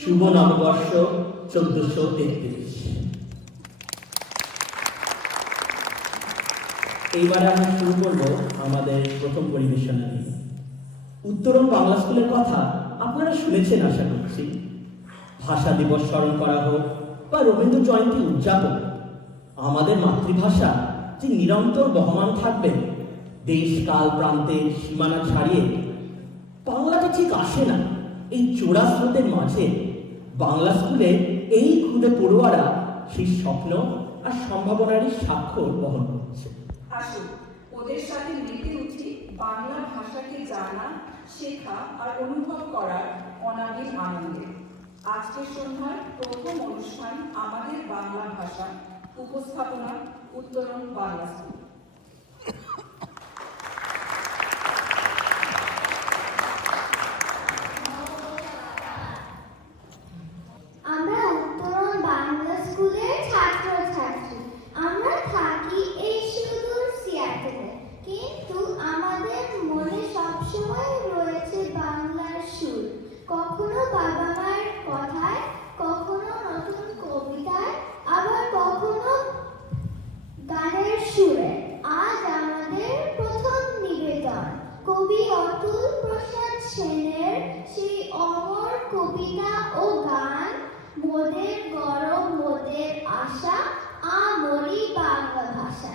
শুভ নববর্ষ 1433। এইবারে আমরা শুরু করব আমাদের প্রথম পরিবেশনা নিয়ে। উত্তরণ বাংলা স্কুলের কথা আপনারা শুনেছেন আশা করছি। ভাষা দিবস স্মরণ করা হোক বা রবীন্দ্র জয়ন্তী উদযাপন, আমাদের মাতৃভাষা যে নিরন্তর বহমান থাকবে দেশ কাল প্রান্তের সীমানা ছাড়িয়ে, বাংলাটা ঠিক আসে না। এই চোরা স্রোতের মাঝে বাংলা স্কুলে এই খুদে পড়ুয়ারা সেই স্বপ্ন আর সম্ভাবনারই স্বাক্ষর বহন করছে। আসুন ওদের সাথে মেতে উঠি বাংলা ভাষাকে জানা, শেখা আর অনুভব করার অনাবিল আনন্দে। আজকের সন্ধ্যার প্রথম অনুষ্ঠান আমাদের বাংলা ভাষা, উপস্থাপনা উত্তরণ বাংলা স্কুল। আমরা উত্তরণ বাংলা স্কুলের ছাত্রছাত্রী। আমরা থাকি এই সুদূর সিয়াটেলে, কিন্তু আমাদের মনে সবসময় রয়েছে বাংলার সুর। কখনো বাবা মায়ের কথায়, কখনো নতুন কবিতায়, আবার কখনো গানের সুরে। আজ আমাদের প্রথম নিবেদন কবি অতুল প্রসাদ সেনের সেই অমর কবিতা ও গান, মোদের গরম মোদের আশা, আমরি বাংলা ভাষা।